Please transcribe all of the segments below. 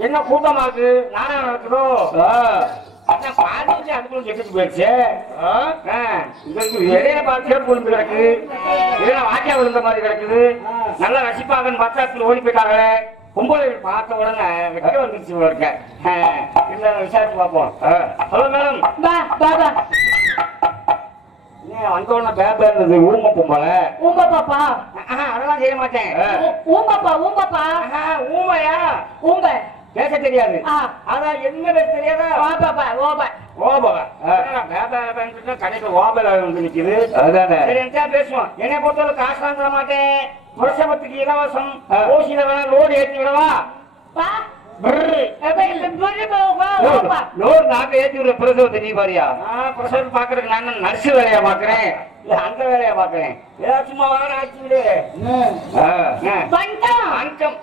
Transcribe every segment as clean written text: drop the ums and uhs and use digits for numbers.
என்ன கூட்டமா இருக்கு நானும் நடக்கிறோம் அதுக்குள்ள கெட்டு போயிடுச்சு இடையில பார்த்து விழுந்து கிடக்கு இல்லைன்னா வாக்கியா விழுந்த மாதிரி கிடக்குது நல்லா ரசிப்பாங்கன்னு பார்த்தா ஓடி போயிட்டாங்க பொம்பளை பார்த்த உடனே வெக்க வந்துருச்சு இருக்க இல்ல விசாரிச்சு பார்ப்போம் ஹலோ மேடம் வந்த உடனே பேப்பா இருந்தது ஊம்ப பொம்பளை ஊம்ப பாப்பா அதெல்லாம் செய்ய மாட்டேன் ஊம்பப்பா ஊம்பப்பா ஊமையா ஊம்ப பேச தெரியாது அதான் என்ன பேச தெரியாதா ஓபாப்பா ஓபா ஓபா கடைக்கு ஓபல வந்து நிக்குது சரி என்ன பேசுவோம் என்னை பொறுத்தவரை காசு வாங்க மாட்டேன் வருஷத்துக்கு இலவசம் ஓசியில வேணா லோடு ஏற்றி விடவா லோடு நாங்க ஏற்றி விடுற பிரசவத்தை நீ பாரியா பிரசவத்தை பாக்குறதுக்கு நான் நர்ஸ் வேலையா பாக்குறேன் இல்ல அந்த வேலையா பாக்குறேன் ஏதாவது சும்மா வாங்க ஆச்சு விடு அங்கம்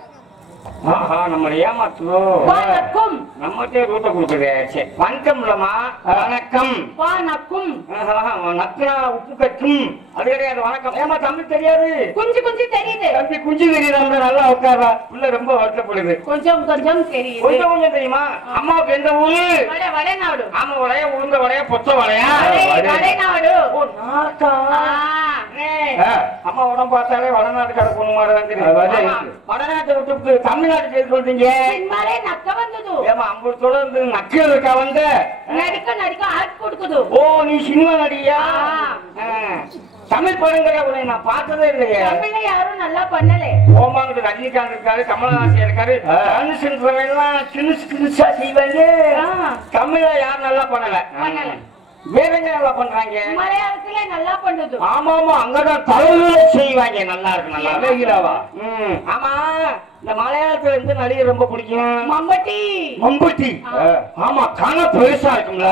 நம்ம ஏமாத்துவோம் நம்மகிட்டே ரூட்ட கொடுக்குது வணக்கம் இல்லமா வணக்கம் வணக்கம் நக்கனா உப்பு கட்டும் அது கிடையாது வணக்கம் ஏமா தமிழ் தெரியாது கொஞ்சம் கொஞ்சம் தெரியுது தம்பி குஞ்சு தெரியுது நல்லா உட்காரா உள்ள ரொம்ப வருத்தப்படுது கொஞ்சம் கொஞ்சம் தெரியுது கொஞ்சம் கொஞ்சம் தெரியுமா அம்மாவுக்கு எந்த ஊரு வடநாடு ஆமா வளைய உளுந்த வளைய பொத்த வளையா வடநாடு அம்மா உடம்பு பார்த்தாலே வடநாட்டுக்கார பொண்ணு மாதிரி தெரியும் வடநாட்டை விட்டு தமிழ்நாட்டுக்கு எது சொல்றீங்க ஏமா அம்பத்தோட இருந்து நக்கல் இருக்கா வந்து நடிக்க நடிக்க ஆட் கொடுக்குது ஓ நீ சினிமா நடிகையா தமிழ் படங்களை உன்னை நான் பார்த்ததே இல்லையே தமிழ்ல யாரும் நல்லா பண்ணல ஓமாங்கிட்ட ரஜினிகாந்த் இருக்காரு கமலஹாசன் இருக்காரு எல்லாம் சின்னுசா செய்வாங்க தமிழ்ல யாரும் நல்லா பண்ணல வேற எங்க நல்லா பண்றாங்க மலையாளத்துல நல்லா பண்ணுது ஆமா ஆமா அங்கதான் தலைவர்களே செய்வாங்க நல்லா இருக்கு நல்லா இல்லவா ஆமா இந்த மலையாளத்துல இருந்து நடிகர் ரொம்ப பிடிக்கும் மம்பட்டி மம்பட்டி ஆமா கண பெருசா இருக்கும்ல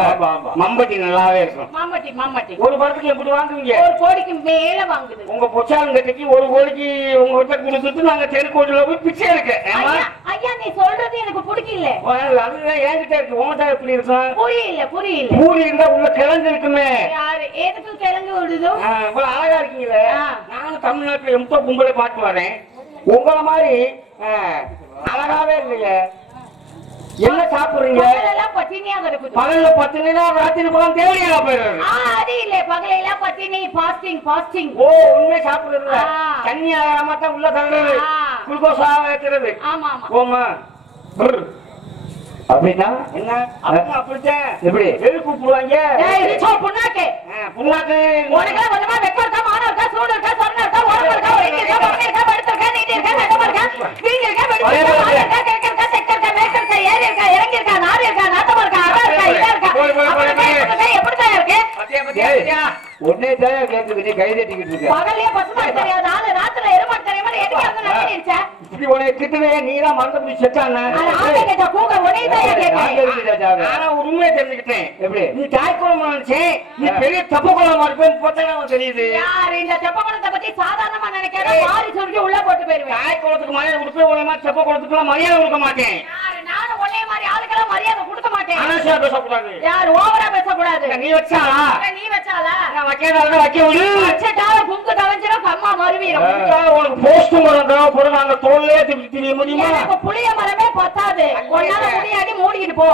மம்பட்டி நல்லாவே இருக்கும் மம்பட்டி மம்பட்டி ஒரு படத்துக்கு எப்படி வாங்குவீங்க ஒரு கோடிக்கு மேல வாங்குது உங்க பொச்சாலங்கட்டிக்கு ஒரு கோடிக்கு உங்க கிட்ட கொடுத்துட்டு நாங்க தெருக்கோட்டில போய் பிச்சை இருக்கு ஐயா நீ சொல்றது எனக்கு பிடிக்கல அதுதான் என்கிட்ட இருக்கு உங்ககிட்ட எப்படி இருக்கும் புரியல புரியல பூரி இருந்தா உள்ள கிழங்கு இருக்குமே யாரு எதுக்கு கிழங்கு விடுதோ இவ்வளவு அழகா இருக்கீங்களே நானும் தமிழ்நாட்டுல எம்போ பொம்பளை பாட்டு வரேன் உங்கள மாதிரி அழகாவே இல்லையே என்ன சாப்பிடுறீங்க பகல்ல பத்தினா ராத்திரி போலாம் தேவையா போயிடுறது அது இல்ல பகலையில பத்தினி பாஸ்டிங் பாஸ்டிங் ஓ உண்மை சாப்பிடுறது தண்ணி ஆகாம தான் உள்ள தள்ளுறது குளுக்கோஸா ஏத்துறது ஆமா ஆமா ஓமா அப்படின்னா என்ன அப்படித்தான் எப்படி எது கூப்பிடுவாங்க புண்ணாக்கு புண்ணாக்கு உனக்கு கொஞ்சமா வெக்க இருக்கா மானம் இருக்கா சூடு இருக்கா சொன்ன இருக்கா உடம்பு இருக்கா வெக்க இருக்கா பக்கம் இருக்கா படுத்து இருக்கா நீட்டி இருக்கா நெட்டமா இருக்கா வீங்க இருக்கா வெடி இருக்கா கேக்க இருக்கா செக்க இருக்கா மேக்க இருக்கா ஏறி இருக்கா இறங்கி இருக்கா நாரி இருக்கா நாத்தமா இருக்கா அற இருக்கா இதா இருக்கா எப்படி தான் இருக்கு ஒன்னே தான் கேக்குது நீ கை தட்டிக்கிட்டு இருக்க பகல்லே பசுமா தெரியாது ஆளு ராத்திர எருமாடு தெரியாம எதுக்கு வந்து நடிச்சா இப்படி உனே கிட்டவே நீ தான் மறந்து செட்டானே ஆளே கேட்டா கூக ஒரே தான் கேக்குறேன் ஆனா உண்மையை தெரிஞ்சுக்கிட்டேன் எப்படி நீ தாய்க்குளம் நினைச்சே நீ பெரிய தப்பக்குளமா இருப்பேன்னு பார்த்தா தெரியுது யார் இந்த தப்பக்குளத்தை பத்தி சாதாரணமா நினைக்கிறேன் மாறி சொல்லி உள்ள போட்டு போயிருவேன் தாய்க்குளத்துக்கு மரியாதை கொடுப்பே உன்னை மாதிரி தப்பக்குளத்துக்குலாம் மரியாதை கொடுக்க மாட்டேன் நானும் ஒன்னே மாதிரி ஆளுக்கெல்லாம் மரியாதை கொடுக்க மாட்டேன் அனாவசியமா பேசக்கூடாது யார் ஓவரா பேசக்கூடாது நீ வச்சாளா நீ வச்சாளா நான் வைக்கிறதால வைக்க விடு வச்சட்டால புங்கு தவஞ்சிரும் கம்மா மறுவீரம் உனக்கு போஸ்ட் மரம் போட நாங்க தோல்லே திரிய முடியுமா எனக்கு புளிய மரமே பத்தாது ஒன்னால முடியாடி மூடிக்கிட்டு போ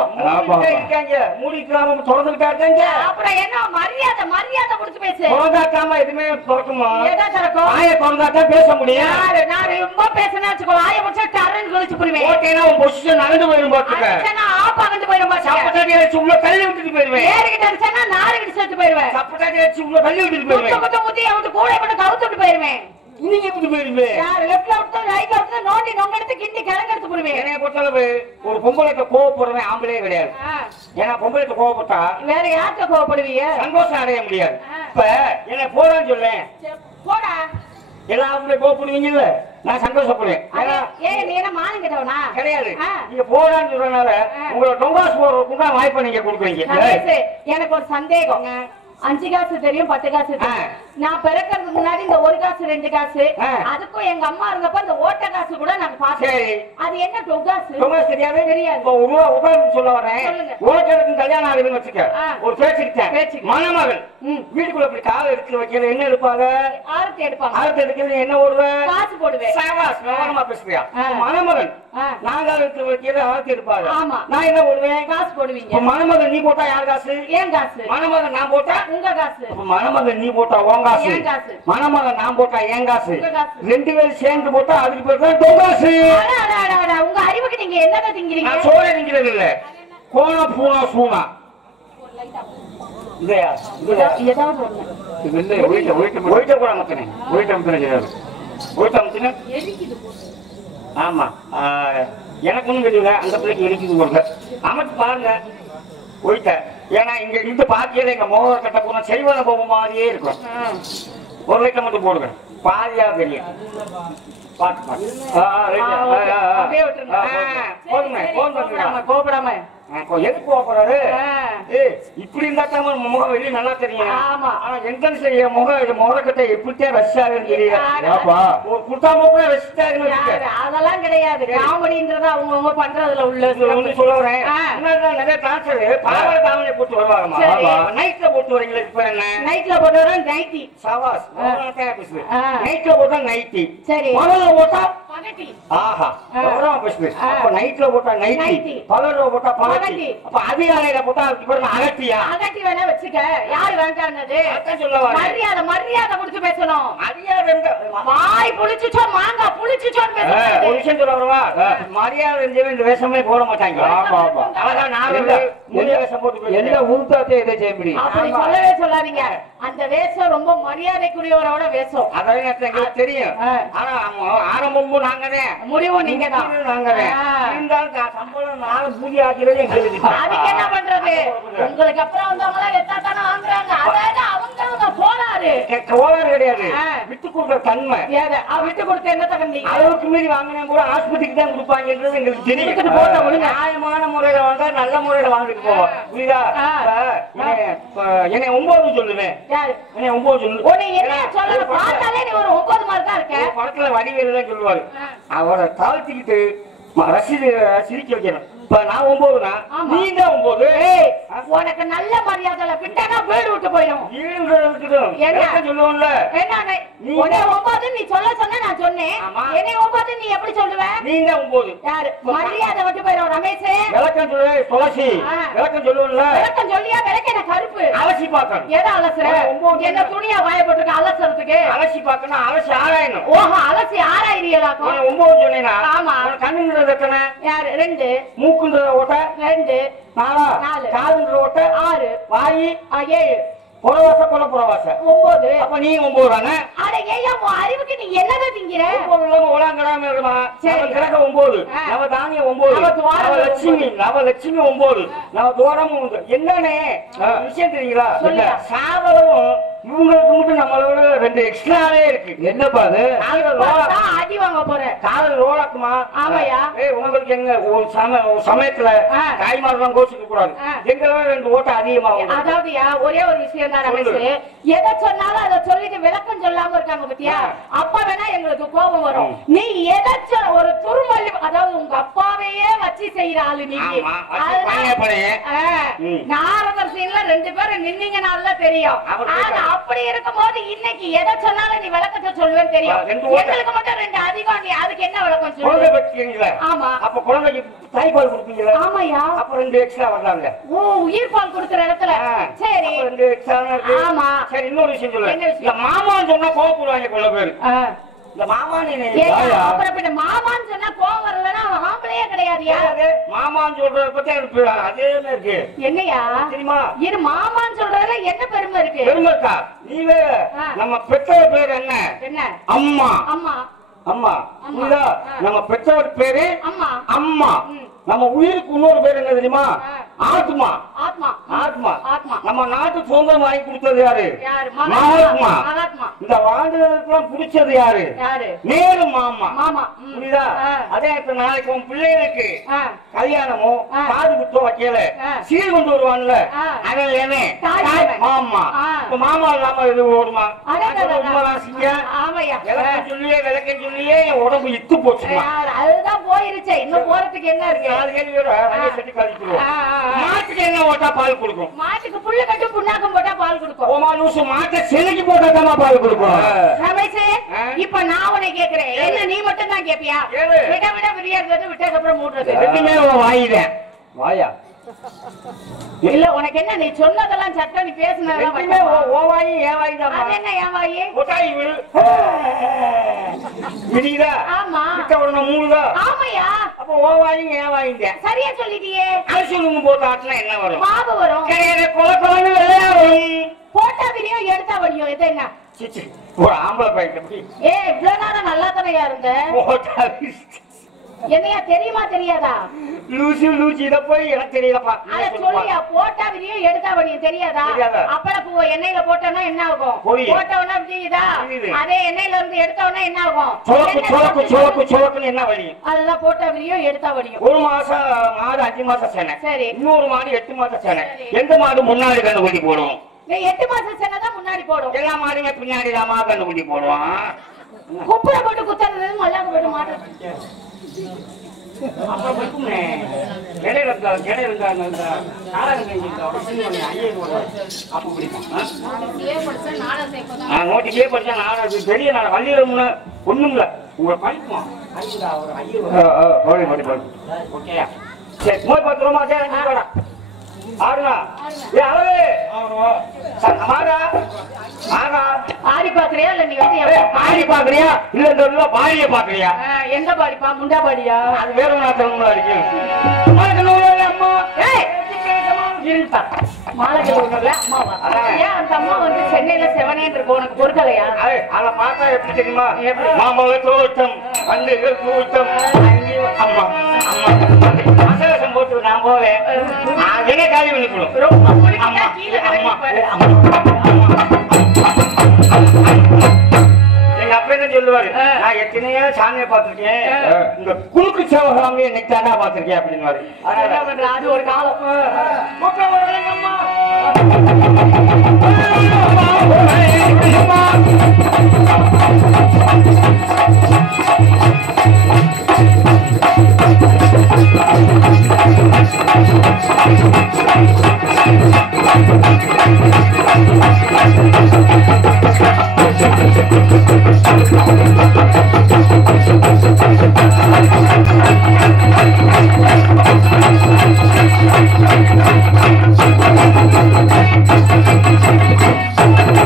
இருக்காங்க மூடிக்காம திறந்துக்கிட்டா இருக்காங்க அப்புறம் என்ன மரியாதை மரியாதை கொடுத்து பேசு திறந்தாக்காம எதுவுமே திறக்குமா எதா திறக்கும் ஆய திறந்தாத்தான் பேச முடியும் நான் ரொம்ப பேசினா வச்சுக்கோ ஆய முடிச்சு டரன் கழிச்சு போடுவேன் ஓகேனா உன் பொசிஷன் நகர்ந்து போயிடும் பாத்துக்க நான் ஆப் அகந்து போயிடும் சப்பட்டாடி வச்சு உள்ள தள்ளி விட்டுட்டு போயிருவேன் ஏறிக்கிட்டு அடிச்சா நாரி கிட்டு செத்து போயிருவேன் சப்பட்டாடி வச்சு உள்ள தள்ளி விட்டுட்டு போயிருவேன் கொத்த முத்தி அவட்டு கூட மட்டும் கவுத்துட்டு போயிருவேன் நீங்க எப்படி போயிருவேன் யார் லெஃப்ட்ல விட்டு ரைட்ல விட்டு நோண்டி நொங்க எடுத்து கிண்டி கிழங்கு எடுத்து போடுவேன் என்னைய பொறுத்தளவு ஒரு பொம்பளைக்கு கோவப்படுறவன் ஆம்பளையே கிடையாது ஏன்னா பொம்பளைக்கு கோவப்பட்டா வேற யார்கிட்ட கோவப்படுவீங்க சந்தோஷம் அடைய முடியாது இப்ப என்ன போறான்னு சொல்லேன் போடா எல்லா ஆம்பளையும் கோவப்படுவீங்கல்ல நான் சந்தோஷப்படுவேன் ஏன் நீ என்ன மானம் கேட்டவனா கிடையாது நீங்க போறான்னு சொல்றதுனால உங்களை டொங்காஸ் போறதுக்கு தான் வாய்ப்பை நீங்க கொடுக்குறீங்க எனக்கு ஒரு சந்தேகம் 5 காசு தெரியும் 10 காசு தெரியும். நான் பிறக்கிறதுக்கு முன்னாடி இந்த 1 காசு 2 காசு அதுக்கும் எங்க அம்மா இருந்தப்ப இந்த ஓட்ட காசு கூட நான் பார்த்தேன். அது என்ன டொகாசு? டொகாசு தெரியாது. தெரியாது. இப்போ உதாரணம் சொல்ல வரேன். உனக்கு கல்யாணம் ஆகுதுன்னு வச்சுக்க. ஒரு பேச்சு மணமகன் வீட்டுக்குள்ள இப்படி காலை எடுத்து வைக்கிறது என்ன எடுப்பாங்க? ஆரத்தி எடுப்பாங்க. ஆரத்தி எடுக்கிறது என்ன போடுவேன்? காசு போடுவேன். சாவாஸ் விவரமா பேசுறியா? மணமகன் நாங்கால எடுத்து வைக்கிறது ஆரத்தி எடுப்பாங்க. நான் என்ன போடுவேன்? காசு போடுவீங்க. மணமகன் நீ போட்டா யார் காசு? ஏன் காசு. மணமகன் நான் போட்டா உங்க காசு. மணமகன் நீ போட்டா உன் காசு. மணமகன் நான் போட்டா என் காசு. 2 பேரும் சேர்ந்து போட்டா அதுக்கு பேர் தான் டொகாசு. உங்க அறிவுக்கு நீங்க என்னதான் திங்கிறீங்க? நான் சோறு திங்கிறது இல்ல. கோணா பூனா சூனா இல்லையா? ஏதாவது ஒண்ணு இது இல்ல. ஒயிட்ட கூட அமுத்தினே. ஒயிட்ட அமுத்தினே செய்யாது. ஒயிட்ட அமுத்தினே. ஆமா எனக்கு ஒண்ணும் தெரியல. அந்த பிள்ளைக்கு எரிக்குது போடுங்க. அமைச்சு பாருங்க ஒயிட்ட. ஏன்னா இங்க இருந்து பாக்கியதை எங்க மோக கட்ட போன செய்வன போக மாதிரியே இருக்கும். 1 லிட்டர் மட்டும் போடுங்க. பாதியா தெரியும். கோபப்படாம எதுக்கு கோபப்படுறாரு? இப்படி இருந்தா முகம் வெளியே நல்லா தெரியும். ஆனா எங்க செய்ய முகக்கட்டை எப்படித்தான் ரஷ்யான்னு தெரியல. அதெல்லாம் கிடையாது. காமெடின்றது அவங்க பண்றதுல உள்ள சொல்ல வரேன். நிறைய டான்சர் பாவ தாவணி போட்டு வருவாங்க. நைட்ல போட்டு வரீங்களா? இப்ப என்ன நைட்ல போட்டு வர நைட்டி. சவாஸ் நைட்ல போட்டா நைட்டி. சரி பகல்ல போட்டா பகட்டி. ஆஹா பேசுது. அப்ப நைட்ல போட்டா நைட்டி, பகல்ல போட்டா பகட்டி. அப்ப அதிகாலையில போட்டா அகட்டியா? அகட்டி வேணா வச்சுக்க. யாரு வேண்டானது? மரியாதை மரியாதை கொடுத்து பேசணும். மரியாதை வாய் புளிச்சுச்சோ மாங்காய் புளிச்சுச்சோன்னு பேசணும். ஒரு விஷயம் சொல்ல வரவா? மரியாதை இந்த வேஷமே போட மாட்டாங்க. ஆமா ஆமா அழகா நாலு வேஷம் போட்டு என்ன உருத்தாத்தே இதை செய்ய முடியும். அப்படி சொல்லவே சொல்லாதீங்க. அந்த வேஷம் ரொம்ப மரியாதைக்குரியவரோட வேஷம். அதாவது எங்களுக்கு தெரியும். ஆனா ஆரம்பமும் நாங்கதான், முடிவும் நீங்க தான். இருந்தாலும் சம்பளம் 4 பூஜை ஆகிறது எங்களுக்கு. அதுக்கு என்ன பண்றது? உங்களுக்கு அப்புறம் வந்தவங்க எத்தாத்தானே வாங்குறாங்க. அதாவது அவங்க போறாரு கிடையாது. விட்டு கொடுக்குற தன்மை. விட்டு கொடுத்து என்ன தகுந்தீங்க? அளவுக்கு மீறி வாங்கினா கூட ஆஸ்பத்திரிக்கு தான் கொடுப்பாங்கன்றது எங்களுக்கு தெரியும். போட்ட நியாயமான முறையில வாங்க, நல்ல முறையில வாங்கிட்டு போவோம். புரியுதா? என்னை 9 சொல்லுவேன். என்னை 9 சொல்லு. என்ன சொல்ல பார்த்தாலே நீ ஒரு 9 மாதிரி தான் இருக்க. படத்துல வடிவேலு தான் சொல்லுவாரு. அவரை தாழ்த்திக்கிட்டு சிரிக்க வைக்கணும். இப்ப நான் 9னா நீங்க 9. உனக்கு நல்ல மரியாதை விட்டானா வீடு விட்டு போயிடும். சொல்லுவோம்ல என்ன 9 நீ சொல்ல சொன்ன நான் சொன்னேன். என்னை 9 நீ எப்படி சொல்லுவ? நீங்க 9 யாரு மரியாதை விட்டு போயிடும். ரமேஷ் விளக்கம் சொல்லு. துளசி விளக்கம் சொல்லுவோம்ல. விளக்கம் சொல்லியா? விளக்க என்ன கருப்பு அலசி பார்க்கணும். எதை அலசுற? என்ன துணியா வாய போட்டுருக்க அலசுறதுக்கு? அலசி பார்க்கணும். அலசி ஆராயணும். ஓஹோ அலசி ஆராயிரியலாக்கும். 9 சொன்னீங்கன்னா ஆமா. கண்ணுங்கிறது எத்தனை? யாரு 2. மூக்குன்றது ஓட்ட 2. 4. காதுன்ற ஓட்ட 6. வாயி 7. புறவாச புறவாச 9. அப்ப நீ 9 தானே? அட ஏய்யா உன் அறிவுக்கு நீ என்னதான் திங்கற? 9 இல்லாம ஓலாங்கடாம இருக்குமா? சரி கிரக 9. நவ தானிய 9. நவ லட்சுமி 9. நவ தோரம் 9. என்னனே விஷயம் தெரியுங்களா? சாவலும் இவங்களுக்கு மட்டும் நம்மளோட 2 எக்ஸ்ட்ராவே இருக்கு. என்னப்பா அது? அடி வாங்க போறேன். காதல் ரோலாக்குமா? ஆமாயா. உங்களுக்கு எங்க ஒரு சமயத்துல தாய்மாரெல்லாம் கோச்சிக்க கூடாது. எங்களோட 2 ஓட்ட அதிகமாகும். அதாவதுயா ஒரே ஒரு விஷயம் தான் ரமேஷ். எதை சொன்னாலும் அதை சொல்லிட்டு விளக்கம் சொல்லாம இருக்காங்க பத்தியா? அப்ப வேணா எங்களுக்கு கோபம் வரும். நீ எதாச்சும் ஒரு துருமல்லி, அதாவது உங்க அப்பாவையே வச்சு செய்யற ஆளு நீ. நாரதர் சீன்ல 2 பேரும் நின்னீங்கனால தெரியும். அப்படி இருக்கும்போது இன்னைக்கு எதை சொன்னாலும் நீ விளக்கத்தை சொல்லுவேன்னு தெரியும். எங்களுக்கு மட்டும் 2 அதிகம். நீ அதுக்கு என்ன விளக்கம் சொல்லுவீங்க? ஆமா. அப்ப குழந்தைக்கு தாய்ப்பால் கொடுப்பீங்களா? ஆமாயா. அப்ப 2 எக்ஸ்ட்ரா வரலாம்ல. ஓ உயிர் பால் கொடுக்கிற இடத்துல. சரி 2 எக்ஸ்ட்ரா இருக்கு. ஆமா. சரி இன்னொரு விஷயம் சொல்லு. இந்த மாமான்னு சொன்னா கோவப்படுவாங்க கொள்ள பேரு. இந்த மாமான்னு அப்புறம் பின்ன மாமான்னு சொன்னா கோவம் வரலன்னா ஆம்பளையே கிடையாதுயா. மாமான்னு சொல்றத பத்தி அதே இருக்கு. என்னையா தெரியுமா? இது மாமான்னு சொல்றதுல என்ன பெருமை இருக்கு? பெருமை இருக்கா? நீவே நம்ம பெற்றோர் பேர் என்ன? என்ன? அம்மா. அம்மா அம்மா. நம்ம பெற்றோர் பேரு அம்மா. அம்மா. நம்ம உயிருக்கு இன்னொரு பேர் என்ன தெரியுமா? ஆத்மா. ஆத்மா. ஆத்மா. நம்ம நாட்டு சுதந்திரம் வாங்கி கொடுத்தது யாரு? மகாத்மா. இந்த வாழ்ந்ததுக்கெல்லாம் பிடிச்சது யாரு? மேலும் மாமா. புரியுதா? அதே நாளைக்கு உன் பிள்ளைகளுக்கு கல்யாணமோ காது குத்தோ வைக்கல சீர் கொண்டு வருவான்ல அவன் மாமா. இப்ப மாமா இல்லாம இது ஓடுமா? சொல்லியே விளக்க சொல்லியே என் உடம்பு இத்து போச்சுமா. அதுதான் போயிருச்சு. இன்னும் போறதுக்கு என்ன இருக்கு? மாட்டுக்கு என்ன ஓட்டா பால் கொடுக்கும்? மாட்டுக்கு புல்லு கட்டு புண்ணாக்கம் போட்டா பால் கொடுக்கும். ஓமா லூசு மாட்டை செலுக்கி போட்டா தான் பால் கொடுக்கும். ரமேஷ், இப்ப நான் உன்னை கேக்குறேன், என்ன நீ மட்டும் தான் கேப்பியா? விட விட விரியாடுறது விட்டதுக்கு அப்புறம் மூடுறது ரெண்டுமே வாயிதான். வாயா இல்ல உனக்கு என்ன? நீ சொன்னதெல்லாம் சட்டம், நீ பேசுனதெல்லாம் ஓ வாயி ஏ வாயி தான். அது என்ன ஏன் வாயி? கொட்டாய் விடிதா? ஆமா. கிட்ட ஒண்ணு மூடுதா? ஆமையா? அப்ப ஓ வாயி ஏ வாயிங்க. சரியா சொல்லிட்டியே. அரிசி உங்க போட்டு ஆட்டினா என்ன வரும்? மாவு வரும். கொலக்கொலன்னு வெள்ளையா வரும். போட்டா விரியும் எடுத்தா வடியும். இது என்ன? ஒரு ஆம்பளை பையன் இவ்வளவு நேரம் நல்லா தானையா இருந்த? என்னையா தெரியுமா தெரியாதா? லூசி லூசி இத போய் எனக்கு தெரியலப்பா. அத சொல்லியா? போட்டா விரியும் எடுத்தா வடியும் தெரியாதா? அப்பள பூவை எண்ணெயில போட்டோம்னா என்ன ஆகும்? போட்டோம்னா விரியுதா? அதே எண்ணெயில இருந்து எடுத்தோம்னா என்ன ஆகும்? சோக்குன்னு என்ன வடியும்? அதெல்லாம் போட்டா விரியும் எடுத்தா வடியும். ஒரு மாசம் மாடு 5 மாசம் சேனை. சரி. இன்னொரு மாடு 8 மாசம் சேனை. எந்த மாடு முன்னாடி கண்டுபிடி போடும்? 8 மாசம் சேனை தான் முன்னாடி போடும். எல்லா மாடுமே பின்னாடி தான் கண்டுபிடி போடுவான். குப்புற போட்டு குத்துறது மல்லாக்க போட்டு மாடு. அப்ப இருக்குமே இடையில நோட்டிக்கே படிச்சா நாடகம் பெரிய நாடகம் வள்ளியில ஒண்ணும் இல்ல உங்க படிப்போம். ஓகேயா? சரி போய் 10 ரூபா மாட்டேன். ஆடுனா ஏ அழகு மாடா மாடா ஆடி பாக்குறியா இல்ல? நீ வந்து ஆடி பாக்குறியா இல்ல இந்த பாடிய பாக்குறியா? எந்த பாடிப்பா? முண்டா பாடியா? அது வேற நாட்டம்ல இருக்கு. அம்மா இருப்பா மாலைக்கு ஒண்ணுல அம்மாவா? ஏன் அந்த அம்மா வந்து சென்னையில செவனேன்னு இருக்கு, உனக்கு பொறுக்கலையா? அதை பார்த்தா எப்படி தெரியுமா? மாமாவை தோட்டம் வந்து கூட்டம் அம்மா அம்மா மசாலசம் போட்டு நான் போவேன். அதே காலி பண்ணிக்கணும். எங்க அப்பா என்ன சொல்லுவாரு, நான் எத்தனையோ சாமியை பார்த்திருக்கேன், இந்த குறுக்கு சிவகாமியை இன்னைக்கு தாண்டா பார்த்திருக்கேன் அப்படின்னு. அது ஒரு காலம்.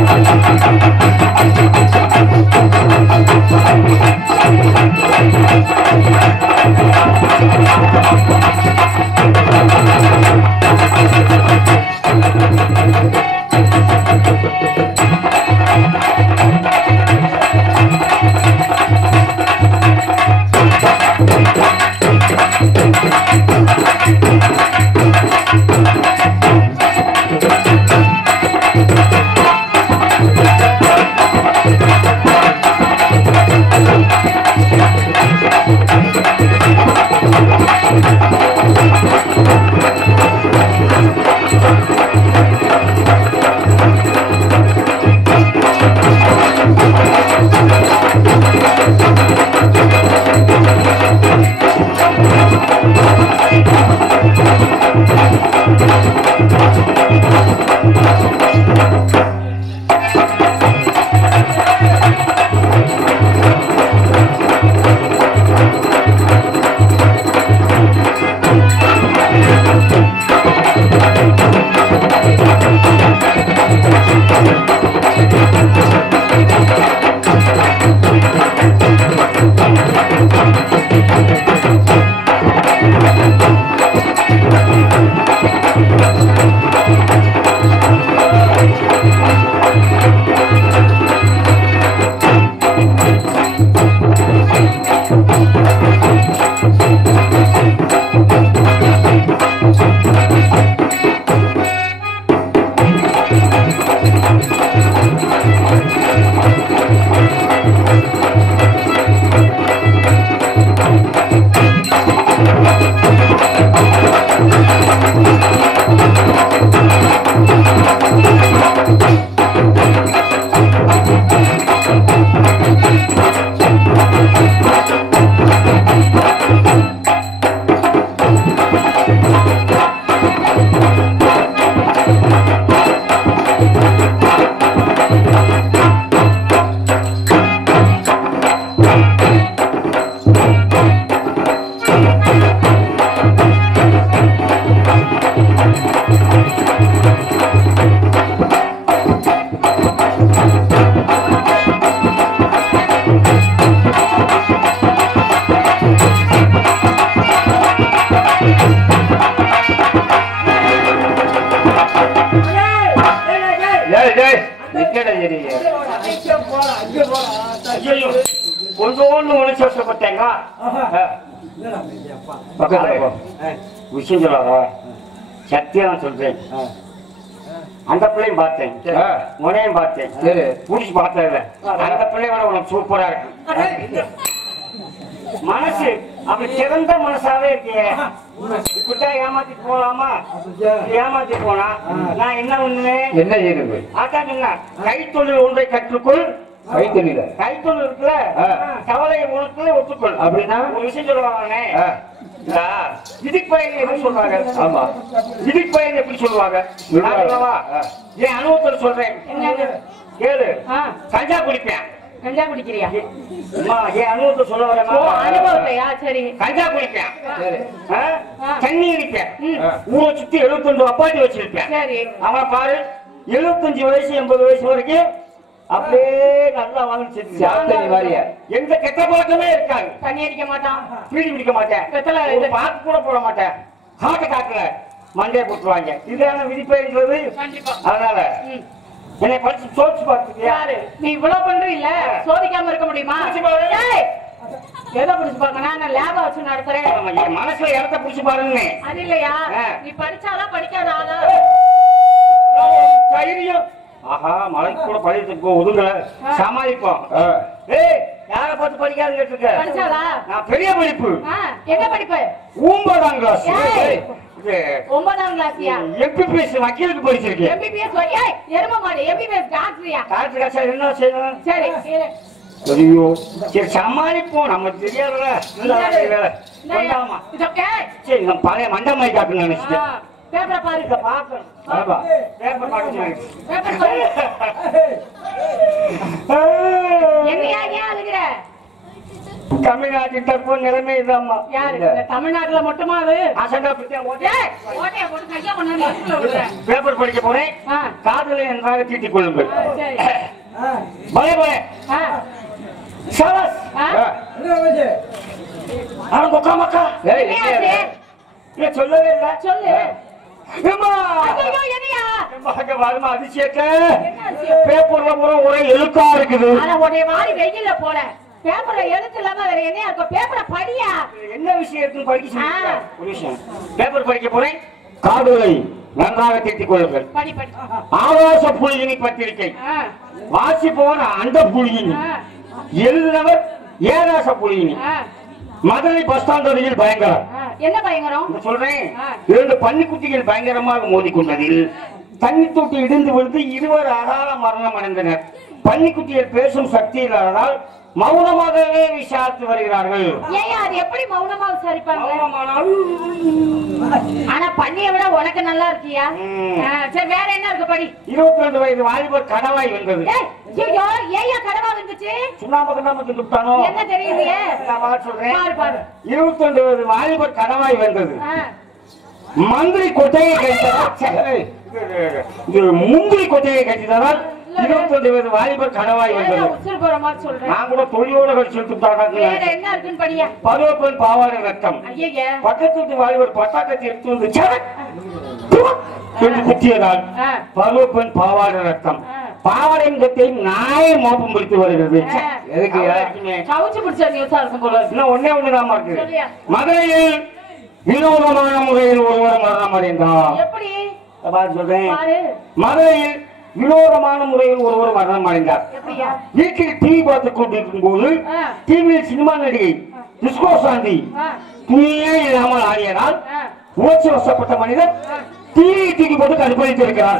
Thank you. கொஞ்சோண்டு உணர்ச்சி வசப்பட்டேங்க. விஷயம் சொல்லாதா? சத்தியம் சொல்றேன். அந்த பிள்ளையும் பார்த்தேன், உனையும் பார்த்தேன், புடிச்சு பார்த்ததில்ல. அந்த பிள்ளையோட உனக்கு சூப்பரா இருக்கு. மனசு அப்படி சிறந்த மனசாவே இருக்கியே. இப்படித்தான் ஏமாத்திட்டு போலாமா? ஏமாத்தி போனா நான் என்ன பண்ணுவேன்? என்ன செய்யுது? அதான் என்ன, கைத்தொழில் ஒன்றை கற்றுக்கொள். கைத்தொழில் இருக்குல்ல, கவலை உனக்குள்ள ஒத்துக்கொள். அப்படின்னா ஒரு விஷயம் சொல்லுவாங்கண்ணே, விதிப்பயன் எப்படி சொல்றாங்க? ஆமா, விதிப்பயன் எப்படி சொல்லுவாங்க? என் அனுபவத்தில் சொல்றேன், கேளு. கஞ்சா குடிப்பேன். கஞ்சா குடிக்கிறியா? என் அனுபவத்தை சொல்ல வர அனுபவத்தையா? சரி. கஞ்சா குடிப்பேன், தண்ணி அடிப்பேன், ஊரை சுத்தி 72 அப்பாட்டி வச்சிருப்பேன். சரி. அவன் பாரு 75 வயசு 80 வயசு வரைக்கும் அப்படியே நல்லா வாழ்ந்துச்சு. எந்த கெட்ட பழக்கமே இருக்காது. தண்ணி அடிக்க மாட்டான், பீடி பிடிக்க மாட்டேன், பாக்கு கூட போட மாட்டேன், ஹார்ட் அட்டாக்ல மண்டையை போட்டுருவாங்க. இதுதான விதிப்பைன்றது. அதனால என்னை படிச்சு சோதிச்சு பார்த்துக்கியா? நீ இவ்வளவு பண்ற இல்ல, சோதிக்காம இருக்க முடியுமா? எதை புடிச்சு பாருங்க, நான் லேப வச்சு நடத்துறேன். என் மனசுல இடத்த புடிச்சு பாருங்க. அது இல்லையா, நீ படிச்சாலா படிக்காதாதா? தைரியம். ஆஹா, மலைக்கு கூட படிக்கிறதுக்கு ஒதுங்கல, சமாளிப்போம். ஏய், யார பார்த்து படிக்காதுன்னு கேட்டிருக்க? படிச்சாலா? நான் பெரிய படிப்பு. என்ன படிப்பு? 9ஆம் கிளாஸ். 9ஆம் கிளாஸ்யா? எம்பிபிஎஸ் வக்கீலுக்கு படிச்சிருக்கேன். எம்பிபிஎஸ் வக்கீல்? எரும மாடு. எம்பிபிஎஸ் டாக்டரியா? டாக்டர் காசா என்ன செய்யணும்? சரி. ஐயோ, சரி சமாளிப்போம், நம்ம தெரியாதுல. வேண்டாமா? சரி, நம்ம பழைய மண்டமாய் காட்டுன்னு நினைச்சிட்டேன். பேப்பரை பாருங்க. பாக்கணும். பேப்பர் பாக்கணும். என்னையா ஏன் அழுகிற? தமிழ்நாட்டின் தற்போது நிலைமை இதாம்மா. யாரு? தமிழ்நாட்டுல மட்டுமா அது? பேப்பர் படிக்க போறேன். காதலை நன்றாக தீட்டிக் கொள்ளுங்கள். பலே பலே சலஸ். மக்கா மக்கா சொல்லவே இல்லை. சொல்லு. பேப்பர்ல பூரா ஒரே எழுத்தா இருக்குது. வெயில போற பேப்பர்ல எழுத்து இல்லாம வேற என்ன இருக்கும்? பேப்பரை படியா. என்ன விஷயம் இருக்குன்னு படிக்க சொல்லுங்க. ஒரு விஷயம் பேப்பர் படிக்க போறேன். காதுகளை நன்றாக தீட்டிக் கொள்ளுங்கள். ஆகாச புலியினி பத்திரிகை வாசிப்பவன் அந்த புலியினி, எழுதினவர் ஏகாச புலியினி. மதுரை பஸ் ஸ்டாண்ட் அருகில் பயங்கரம். என்ன பயங்கரம் சொல்றேன்? 2 பன்னிக்குட்டிகள் பயங்கரமாக மோதிக்கொண்டதில் தண்ணி தொட்டி இடிந்து விழுந்து 20 அகால மரணம் அடைந்தனர். பன்னிக்குட்டிகள் பேசும் சக்தி இல்லாததால் மௌனமாகவே விசாரித்து வருகிறார்கள். ஏன் அது எப்படி மௌனமா விசாரிப்பாங்க? ஆனா பன்னியை விட உனக்கு நல்லா இருக்கியா? சரி, வேற என்ன இருக்கு? படி. 22 வயது வாலிபர் கடவாய் வென்றது. ஏயா கடவா வந்துச்சு? சுண்ணாம்பு கண்ணாம திட்டுட்டானோ என்ன தெரியுது? நான் சொல்றேன். 22 வயது வாலிபர் கடவாய் வென்றது. மந்திரி கொட்டையை கட்டியதால் முந்திரி கொட்டையை கட்டியதால் 22 வயது வாலிபர் கடவாய் வந்தது. நான் கூட தொழிலோட பருவப்பெண் பாவாடை ரத்தம். பக்கத்து வாலிபர் பட்டாக்கத்தை எடுத்து வந்து குத்தியதால் பருவப்பெண் பாவாடை ரத்தம். பாவாடையின் கத்தை நாயை மோப்பம் பிடித்து வருகிறது. ஒன்னே ஒண்ணுதான் இருக்கு. மதுரையில் வினோதமான முறையில் ஒருவர் மரணம் அடைந்தார். சொல்றேன், மதுரையில் வினோதமான முறையில் ஒருவர் மரணம் அடைந்தார். வீட்டில் டிவி பார்த்துக் கொண்டிருக்கும் போது டிவியில் சினிமா நடிகை டிஸ்கோ சாந்தி துணியே இல்லாமல் ஆடியதால் உணர்ச்சி வசப்பட்ட மனிதர் டிவி தூக்கி போட்டு கற்பழித்து இருக்கிறார்.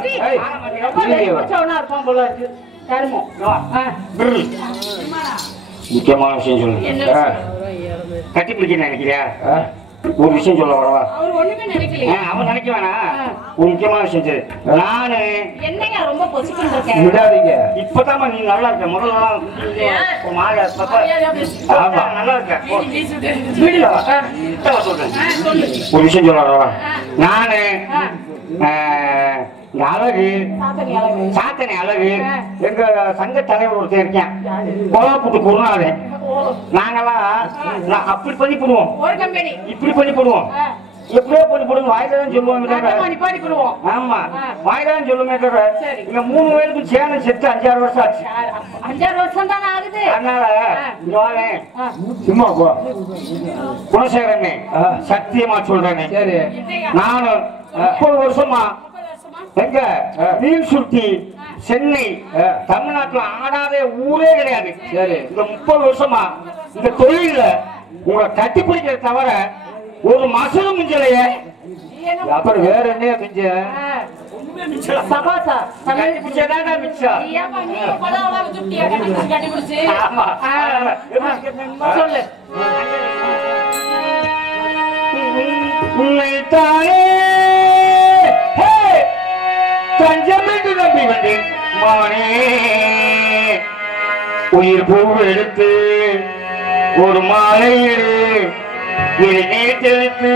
முக்கியமான விஷயம் சொல்லுங்க. கட்டி பிடிக்க நினைக்கிறியா? ஒரு விஷயம் சொல்ல வரவா? அவன் நினைக்க வேணாம். ஒரு முக்கியமான விஷயம் சரி. நானு விடாதீங்க. இப்பதான் நீ நல்லா இருக்க. முதல்ல நல்லா இருக்க. ஒரு விஷயம் சொல்ல வரவா? நானு அழகு சாத்தனை அழகு எங்க சங்க தலைவர் ஒருத்தர் இருக்கேன் கோலாப்புட்டு குருநாதன். நாங்கெல்லாம் அப்படி பண்ணி போடுவோம், இப்படி பண்ணி போடுவோம், எப்படியோ பண்ணி போடுவோம். வாய்தான் சொல்லுவோம். ஆமா வாய்தான் சொல்லுமே தவிர இங்க 3 பேருக்கும் சேனல் செத்து 5-6 வருஷம் ஆச்சு. 5-6 வருஷம் தான் ஆகுது. அதனால சும்மா போ குணசேகரனே சத்தியமா சொல்றேனே, நானும் 30 வருஷமா எங்க மீன் சுட்டி சென்னை தமிழ்நாட்டுல ஆடாத ஊரே கிடையாது. இந்த 30 வருஷமா இந்த தொழில உங்களை கட்டி பிடிக்கிற தவிர ஒரு மசலும் மிஞ்சலையே. அப்புறம் வேற என்ன மிஞ்ச சபாசா மிச்சதான் மிச்சம். சொல்லு. உன்னைத்தானே தஞ்சமென்று நம்பி வந்தேன் மானே. உயிர் பூ எடுத்து ஒரு மாலையிடு, நீர் தெளித்து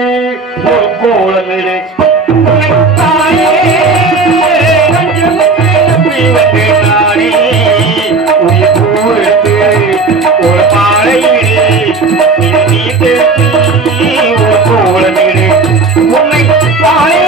ஒரு கோலமிடு. உன்னைத்தானே தஞ்சமென்று நம்பி வந்தேன் நானே. உயிர் பூ எடுத்து ஒரு மாலையிடு, நீர் தெளித்து ஒரு கோலமிடு. உன்னைத்தானே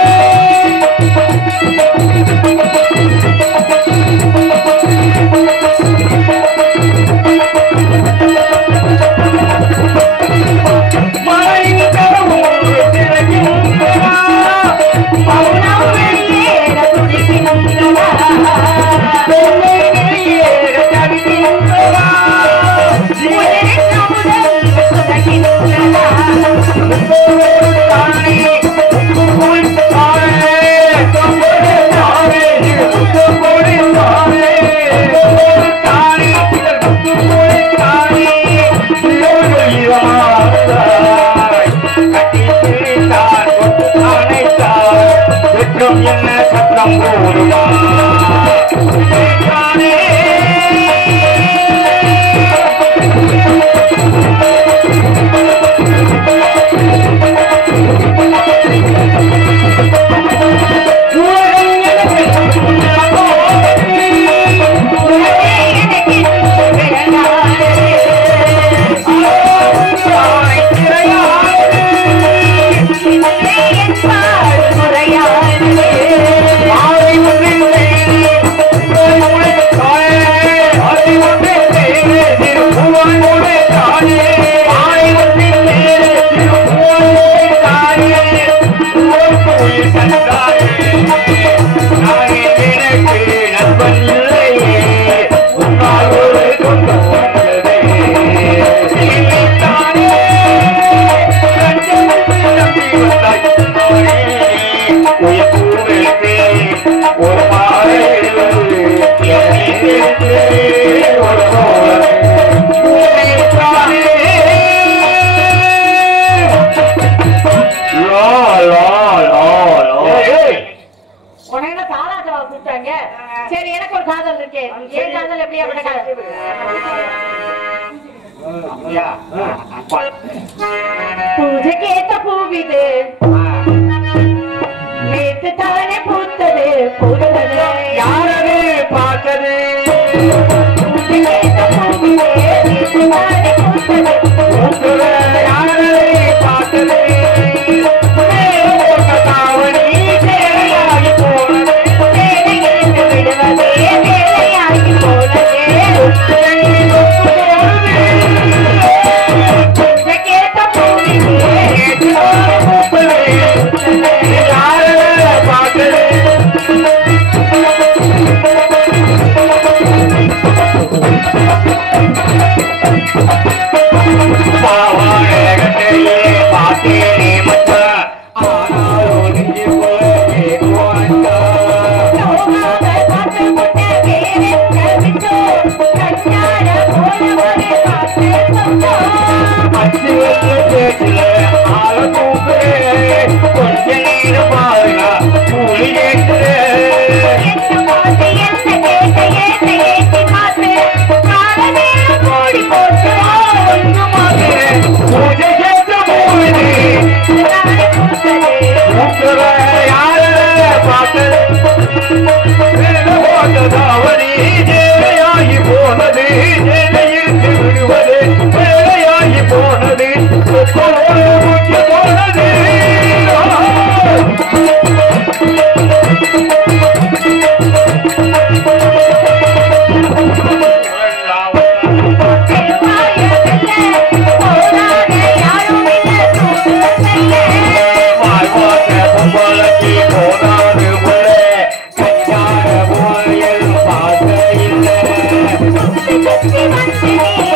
என்ன சத்தம் போடுவா சரி, எனக்கு ஒரு காதல் இருக்கு. ஏன் காதல் எப்படி அப்படி காதல்? பூஜைக்கு ஏத்த பூவிது, நேற்று தானே பூத்தது பூத்தது. யாரது பார்த்தது? பூஜைக்கு ஏத்த பூவிது, நேற்று தானே பூத்தது பூத்தது. யாரது பார்த்தது? யாரு பாட்டு தாவணி ஜேலையாகி போனது ஜேலையில் விடுவது வேலையாகி போனது போனது Thank you.